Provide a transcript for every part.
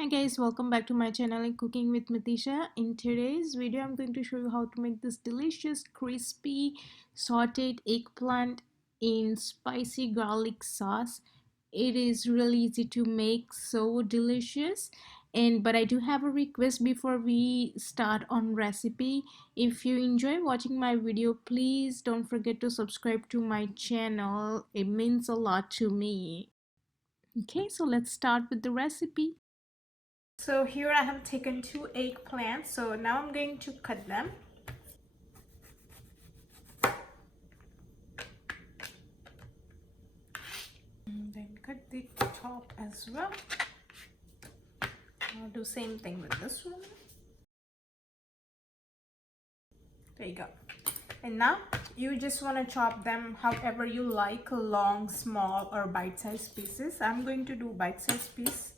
Hi guys, welcome back to my channel in Cooking with Matisha. In today's video, I'm going to show you how to make this delicious, crispy, sauteed eggplant in spicy garlic sauce. It is really easy to make, so delicious. But I do have a request before we start on recipe. If you enjoy watching my video, please don't forget to subscribe to my channel. It means a lot to me. Okay, so let's start with the recipe. So here I have taken 2 eggplants. So now I'm going to cut them. And then cut the top as well. I'll do same thing with this one. There you go. And now you just want to chop them however you like, long, small, or bite-sized pieces. I'm going to do bite-sized piece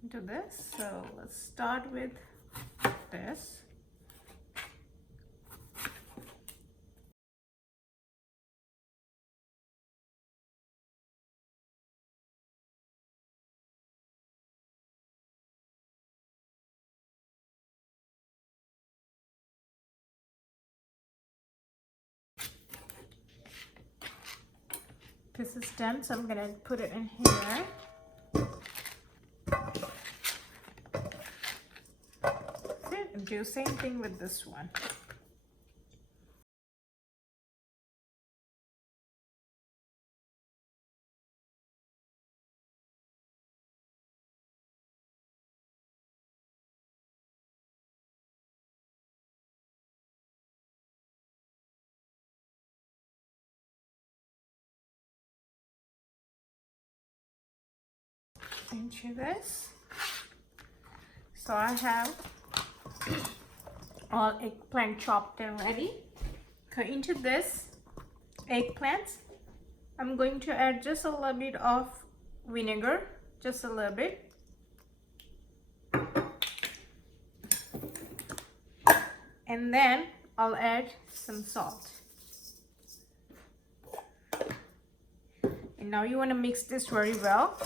into this. So let's start with this. This is done, so I'm gonna put it in here. And do same thing with this one. Into this. So I have all eggplant chopped and ready. So into this eggplants, I'm going to add just a little bit of vinegar, just a little bit. And then I'll add some salt. And now you want to mix this very well.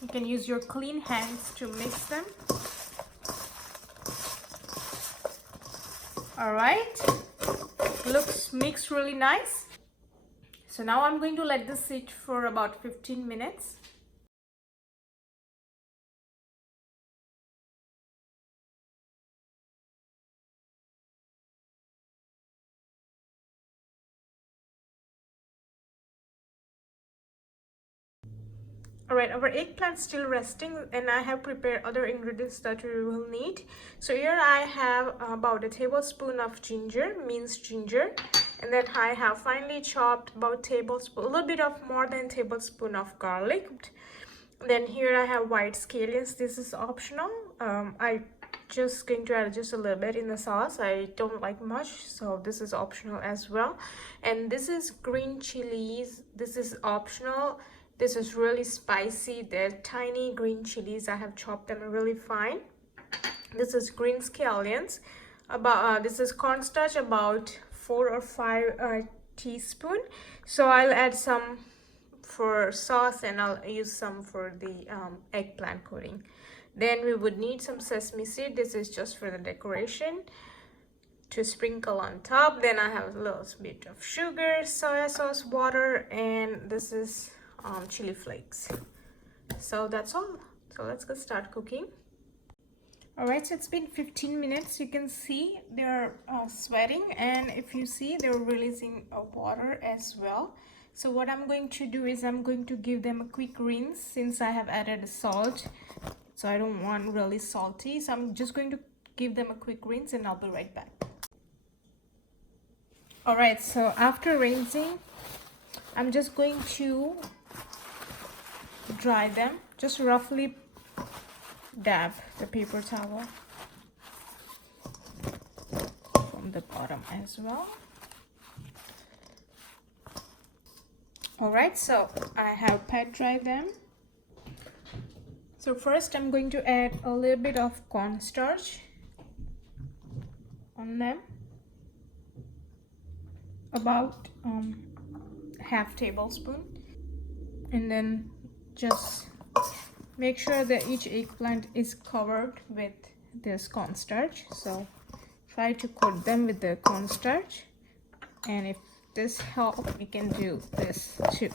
You can use your clean hands to mix them. All right, looks mixed really nice. So now I'm going to let this sit for about 15 minutes. Alright, our eggplant still resting, and I have prepared other ingredients that we will need. So here I have about a tablespoon of ginger, minced ginger, and then I have finely chopped about tablespoon, a little bit of more than tablespoon of garlic. Then here I have white scallions. This is optional. I just going to add just a little bit in the sauce. I don't like much, so this is optional as well. And this is green chilies. This is optional. This is really spicy. They're tiny green chilies. I have chopped them really fine. This is green scallions. This is cornstarch, about 4 or 5 teaspoon. So I'll add some for sauce, and I'll use some for the eggplant coating. Then we would need some sesame seed. This is just for the decoration to sprinkle on top. Then I have a little bit of sugar, soy sauce, water, and this is chili flakes. So that's all. So let's get start cooking. All right, so it's been 15 minutes. You can see they're sweating, and if you see, they're releasing water as well. So what I'm going to do is I'm going to give them a quick rinse, since I have added salt, so I don't want really salty. So I'm just going to give them a quick rinse, and I'll be right back. All right, so after rinsing, I'm just going to dry them. Just roughly dab the paper towel from the bottom as well. All right, so I have pat dry them. So first I'm going to add a little bit of cornstarch on them, about half tablespoon. And then just make sure that each eggplant is covered with this cornstarch. So try to coat them with the cornstarch, and if this helps, we can do this too.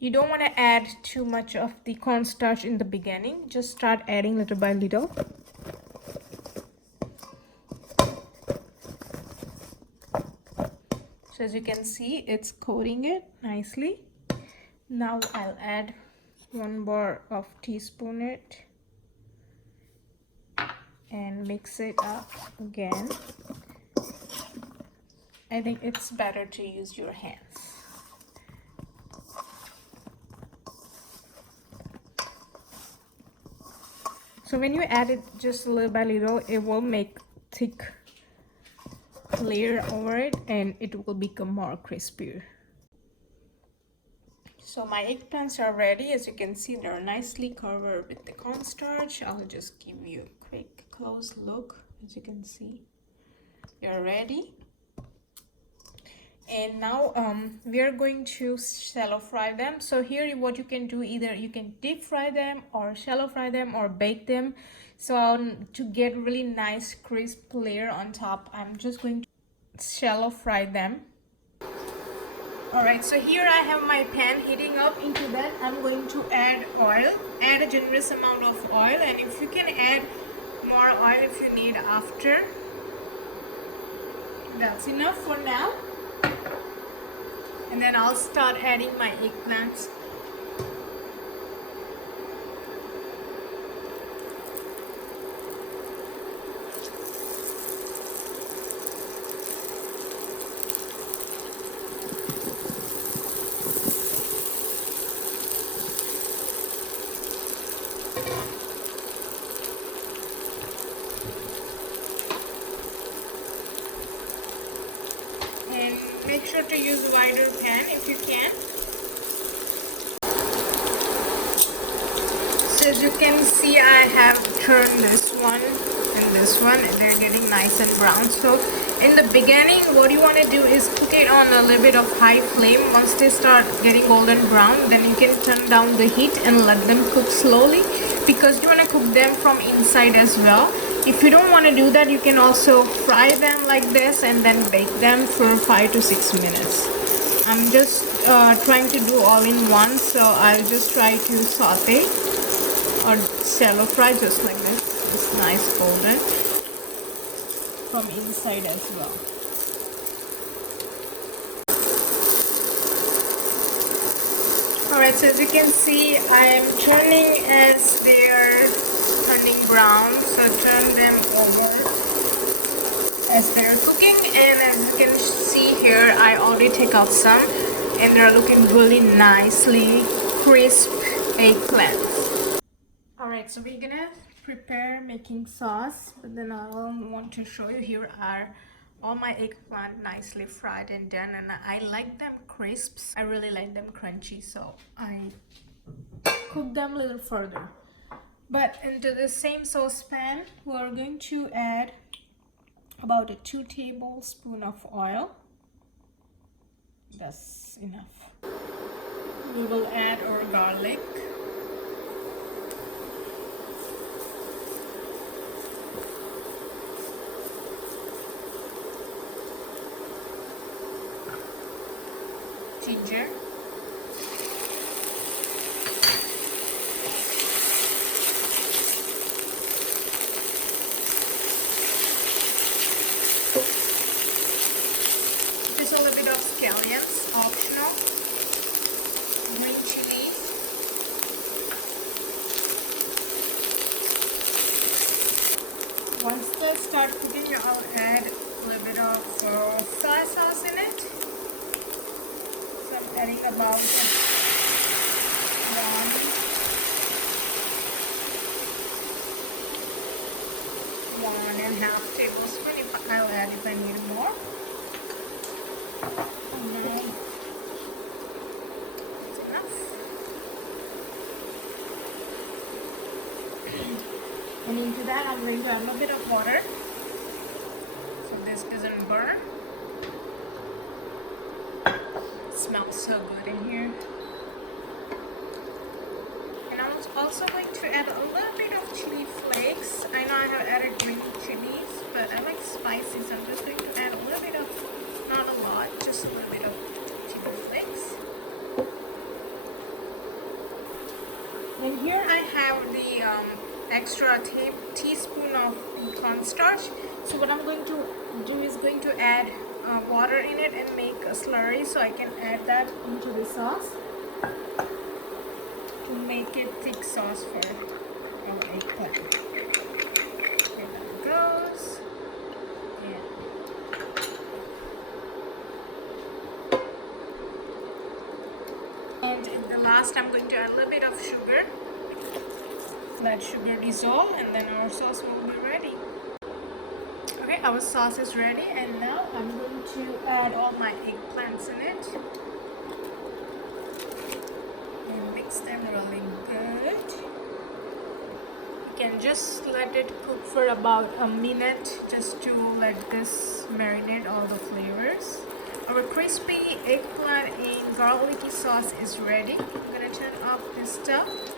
You don't want to add too much of the cornstarch in the beginning. Just start adding little by little. So as you can see, it's coating it nicely. Now I'll add 1 bar of teaspoon it and mix it up again. I think it's better to use your hands. So when you add it just little by little, it will make thick layer over it and it will become more crispier. So my eggplants are ready. As you can see, they're nicely covered with the cornstarch. I'll just give you a quick close look. As you can see, they're ready. And now we are going to shallow fry them. So here what you can do, either you can deep fry them or shallow fry them or bake them. So to get really nice crisp layer on top, I'm just going to shallow fry them. Alright, so here I have my pan heating up. Into that I'm going to add oil. Add a generous amount of oil, and if you can add more oil if you need after. That's enough for now. And then I'll start adding my eggplants. Make sure to use a wider pan if you can. So as you can see, I have turned this one and this one, and they're getting nice and brown. So in the beginning, what you want to do is cook it on a little bit of high flame. Once they start getting golden brown, then you can turn down the heat and let them cook slowly, because you want to cook them from inside as well. If you don't want to do that, you can also fry them like this and then bake them for 5 to 6 minutes. I'm just trying to do all in one, so I'll just try to saute or shallow fry just like this. It's nice golden from inside as well. Alright, so as you can see, I am turning as they're turning brown, so turn them over as they're cooking. And as you can see here, I already take out some, and they're looking really nicely crisp eggplants. Alright, so we're gonna prepare making sauce, but then I want to show you, here are all my eggplant nicely fried and done, and I like them crisps. I really like them crunchy, so I cook them a little further. But into the same saucepan, we're going to add about 2 tablespoons of oil. That's enough. We will add our garlic. Ginger. Just a little bit of scallions, optional. Green chili. Once they start cooking, I'll add a little bit of soy sauce in it. So I'm adding about 1.5 tablespoons. I'll add if I need more. And into that, I'm going to add a little bit of water. So this doesn't burn. It smells so good in here. And I'm also going to add a little bit of chili flakes. I know I have added green chilies, but I like spicy, so I'm just going to add a little bit of, not a lot, just a little bit of chili flakes. And here I have the extra teaspoon of the cornstarch. So what I'm going to do is going to add water in it and make a slurry, so I can add that into the sauce to make it thick sauce for our eggplant. Here that goes. And in the last, I'm going to add a little bit of sugar. Let sugar dissolve, and then our sauce will be ready. Okay, our sauce is ready, and now I'm going to add all my eggplants in it and mix them really good. You can just let it cook for about a minute just to let this marinate all the flavors. Our crispy eggplant in garlicky sauce is ready. I'm gonna turn off this stove.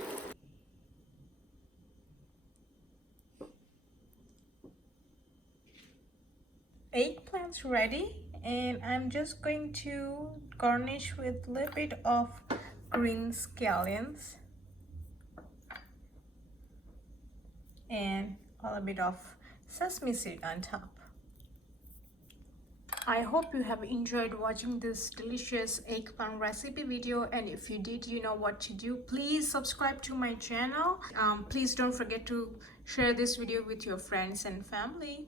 Eggplant's ready, and I'm just going to garnish with a little bit of green scallions and a little bit of sesame seed on top. I hope you have enjoyed watching this delicious eggplant recipe video, and if you did, you know what to do. Please subscribe to my channel. Please don't forget to share this video with your friends and family.